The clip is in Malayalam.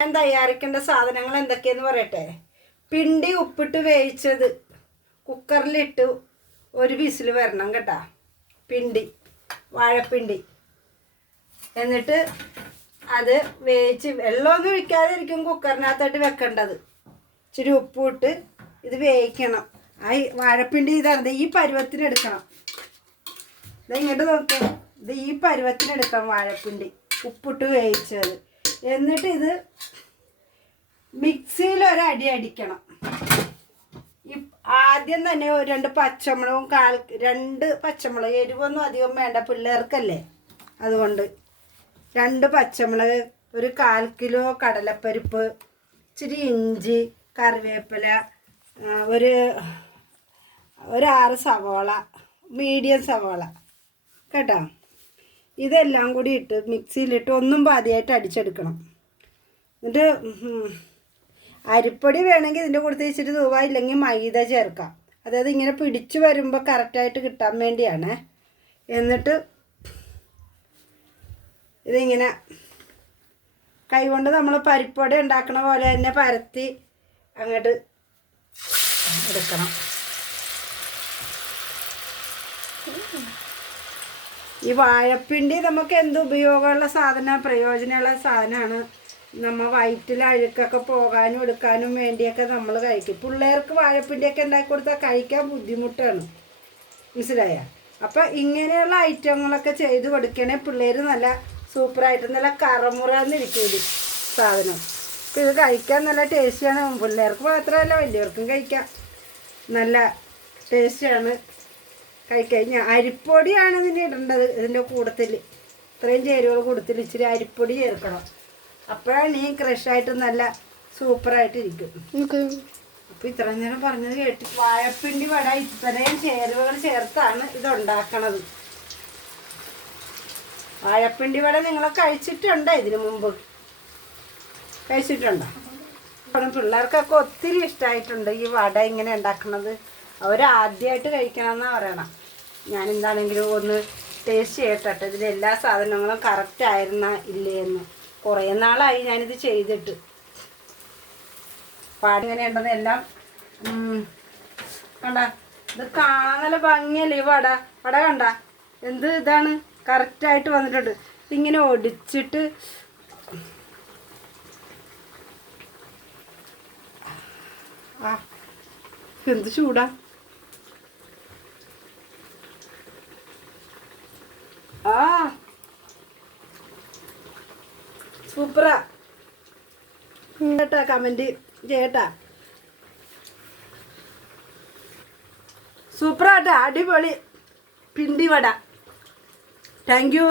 ഞാൻ തയ്യാറാക്കേണ്ട സാധനങ്ങൾ എന്തൊക്കെയെന്ന് പറയട്ടെ. പിണ്ടി ഉപ്പിട്ട് വേവിച്ചത് കുക്കറിലിട്ട് ഒരു വിസിൽ വരണം കേട്ടോ. പിണ്ടി, വാഴപ്പിണ്ടി. എന്നിട്ട് അത് വേവിച്ച് വെള്ളമൊന്നും ഒഴിക്കാതിരിക്കും കുക്കറിനകത്തോട്ട് വെക്കേണ്ടത്. ഇച്ചിരി ഉപ്പിട്ട് ഇത് വേവിക്കണം. ആ വാഴപ്പിണ്ടി ഇതാണ്, ഈ പരുവത്തിന് എടുക്കണം. ഇത് ഇങ്ങോട്ട് നോക്കാം, ഇത് ഈ പരുവത്തിന് എടുക്കണം വാഴപ്പിണ്ടി ഉപ്പിട്ട് വേവിച്ചത്. എന്നിട്ട് ഇത് മിക്സിയിൽ ഒരടി അടിക്കണം. ആദ്യം തന്നെ ഒരു 2 പച്ചമുളകും 2 പച്ചമുളക്, എരിവൊന്നും അധികം വേണ്ട പിള്ളേർക്കല്ലേ, അതുകൊണ്ട് 2 പച്ചമുളക്, ഒരു 1/4 കിലോ കടലപ്പരിപ്പ്, ഇച്ചിരി ഇഞ്ചി, കറിവേപ്പില, ഒരു 6 സവാള, മീഡിയം സവാള കേട്ടോ. ഇതെല്ലാം കൂടി ഇട്ട് മിക്സിയിലിട്ട് ഒന്നും പാതിയായിട്ട് അടിച്ചെടുക്കണം. എന്നിട്ട് അരിപ്പൊടി വേണമെങ്കിൽ ഇതിൻ്റെ കൂടെ ഇച്ചിരി തൂവ, ഇല്ലെങ്കിൽ മൈദ ചേർക്കാം. അതായത് ഇങ്ങനെ പിടിച്ചു വരുമ്പോൾ കറക്റ്റായിട്ട് കിട്ടാൻ വേണ്ടിയാണ്. എന്നിട്ട് ഇതിങ്ങനെ കൈകൊണ്ട് നമ്മൾ പരിപ്പൊടി ഉണ്ടാക്കണ പോലെ തന്നെ പരത്തി അങ്ങോട്ട് എടുക്കണം. ഈ വാഴപ്പിണ്ടി നമുക്ക് എന്ത് ഉപയോഗമുള്ള സാധനം, പ്രയോജനമുള്ള സാധനമാണ്. നമ്മൾ വയറ്റിൽ അഴുക്കൊക്കെ പോകാനും എടുക്കാനും വേണ്ടിയൊക്കെ നമ്മൾ കഴിക്കും. പിള്ളേർക്ക് വാഴപ്പിണ്ടിയൊക്കെ ഉണ്ടാക്കി കൊടുത്താൽ കഴിക്കാൻ ബുദ്ധിമുട്ടാണ്, മനസ്സിലായ? അപ്പം ഇങ്ങനെയുള്ള ഐറ്റങ്ങളൊക്കെ ചെയ്ത് കൊടുക്കണേ പിള്ളേർ നല്ല സൂപ്പറായിട്ട് നല്ല കറമുറാന്നിരിക്കും ഇത് സാധനം. അപ്പം ഇത് കഴിക്കാൻ നല്ല ടേസ്റ്റിയാണ്. പിള്ളേർക്ക് മാത്രമല്ല വലിയവർക്കും കഴിക്കാം, നല്ല ടേസ്റ്റിയാണ് കഴിക്കാൻ. അരിപ്പൊടിയാണ് ഇതിന് ഇടേണ്ടത്. ഇതിൻ്റെ കൂട്ടത്തിൽ ഇത്രയും ചേരുവകൾ കൂട്ടത്തിൽ ഇച്ചിരി അരിപ്പൊടി ചേർക്കണം. അപ്പോഴാണ് ഈ ക്രഷായിട്ട് നല്ല സൂപ്പറായിട്ടിരിക്കും. അപ്പോൾ ഇത്രയും നേരം പറഞ്ഞത് കേട്ട് വാഴപ്പിണ്ടി വട ഇത്രയും ചേരുവകൾ ചേർത്താണ് ഇതുണ്ടാക്കണത്. വാഴപ്പിണ്ടി വട നിങ്ങൾ കഴിച്ചിട്ടുണ്ടോ? ഇതിനു മുമ്പ് കഴിച്ചിട്ടുണ്ടോ? പിള്ളേർക്കൊക്കെ ഒത്തിരി ഇഷ്ടമായിട്ടുണ്ട് ഈ വട ഇങ്ങനെ ഉണ്ടാക്കണത്. അവരാദ്യമായിട്ട് കഴിക്കണമെന്നാണ് പറയണം. ഞാൻ എന്താണെങ്കിലും ഒന്ന് ടേസ്റ്റ് ചെയ്യട്ടെ ഇതിലെല്ലാ സാധനങ്ങളും കറക്റ്റ് ആയിരുന്ന ഇല്ലേ എന്ന്. കുറേ നാളായി ഞാനിത് ചെയ്തിട്ട്. പാടിങ്ങനെ ഉണ്ടെന്ന് എല്ലാം കണ്ട. ഇത് കാണാൻ നല്ല ഭംഗിയല്ലേ ഈ വട. വട കണ്ട എന്ത് ഇതാണ്, കറക്റ്റായിട്ട് വന്നിട്ടുണ്ട്. ഇതിങ്ങനെ ഒടിച്ചിട്ട് എന്ത് ചൂടാ. സൂപ്പറാ കേട്ടാ. കമൻറ്റ് ചെയ്യട്ടാ. സൂപ്പറാട്ടാ, അടിപൊളി പിണ്ടി വട. Thank you.